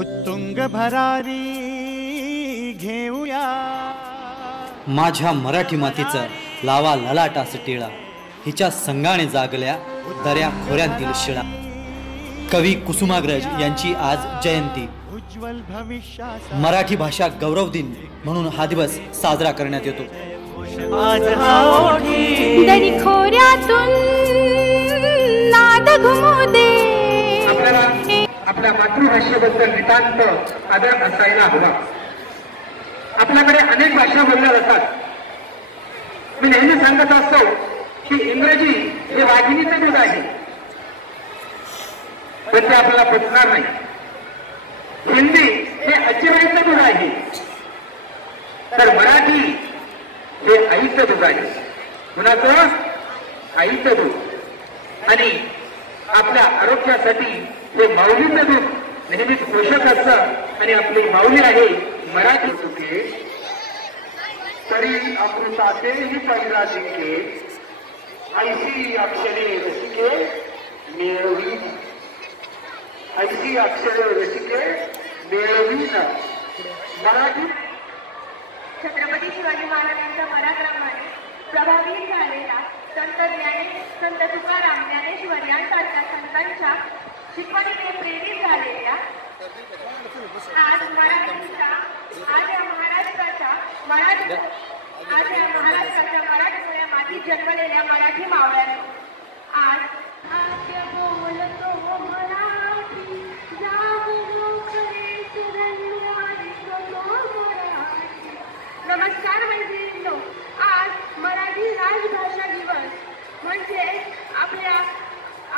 उत्तुंग भरारी घेऊया माझ्या मराठी मातीचा लावा ललाटास टिळा, हिच्या संगाने जागल्या दऱ्या खोऱ्यांतील शिळा। कवी कुसुमाग्रज यांची आज जयंती। उज्ज्वल भविष्याचा मराठी भाषा गौरव दिन म्हणून हा दिवस साजरा करण्यात येतो। आज हा ओढी दरी खोऱ्यातून नाद घुमू दे। आपल्याला आपल्या मातृभाषेबद्दल नितांत आदर असायला हवा। आपल्याकडे अनेक भाषा बोलल्या जातात। मी नेहमी सांगत असतो की इंग्रजी हे वाघिणीचे दूध आहे, पण ते आपल्याला पचणार नाही। हिंदी हे अजिबाईचं दूध आहे, तर मराठी हे आईचं दूध आहे। कुणाचं? आईचं दूध। आणि आपल्या आरोग्यासाठी हे माऊलीचं दूध नेहमीच पोषक असतं, आणि आपली माऊली आहे मराठी। चुके तरी अमृतातेही पहिला जिंके, ऐशी अक्षरे रसिके मिळवी, ऐशी अक्षरे रसिके मिळवी ना मराठी। छत्रपती शिवाजी महाराजांच्या पराक्रमाने प्रभावित झालेला संत तुकाराम ज्ञानेश्वर यांसारख्या संतांच्या शिकवणीने प्रेरित झालेल्या आज या महाराष्ट्राच्या मराठमोळ्या मातीत जन्मलेल्या मराठी मावळ्यांनो, आज बोलतो मराठी जागो खरे सुरंगारी मराठी। नमस्कार मैत्रिणींनो, आज मराठी राजभाषा दिवस म्हणजे आपल्या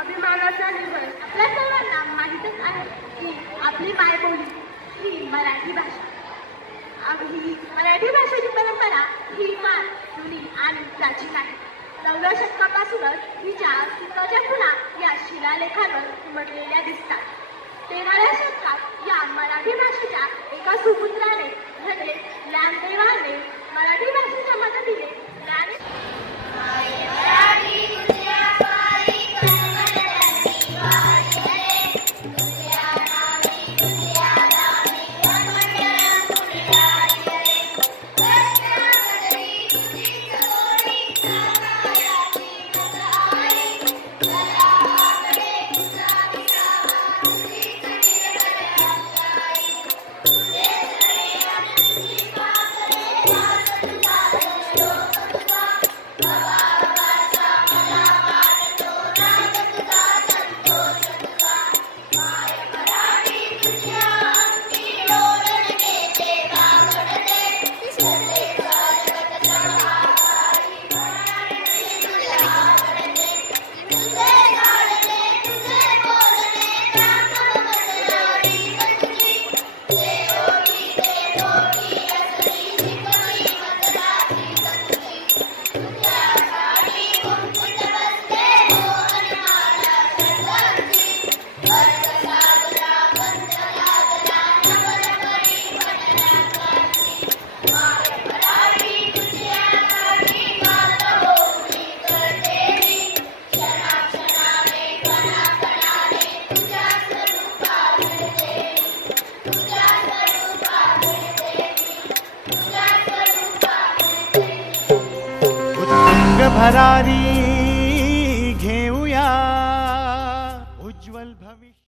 अभिमानाचा दिवस। आपल्या सर्वांना माहीतच आहे की आपली मायबोली ही मराठी भाषा। ही मराठी भाषेची परंपरा ही फार जुनी आणि प्राचीन आहे। 9व्या शतकापासूनच हिच्या अस्तित्वाच्या खुणा या शिलालेखावर उमटलेल्या दिसतात। 13व्या शतकात या मराठी भाषेच्या एका सुपुत्राने म्हणजे ज्ञानदेवाने मराठी भाषेच्या मदतीने भरारी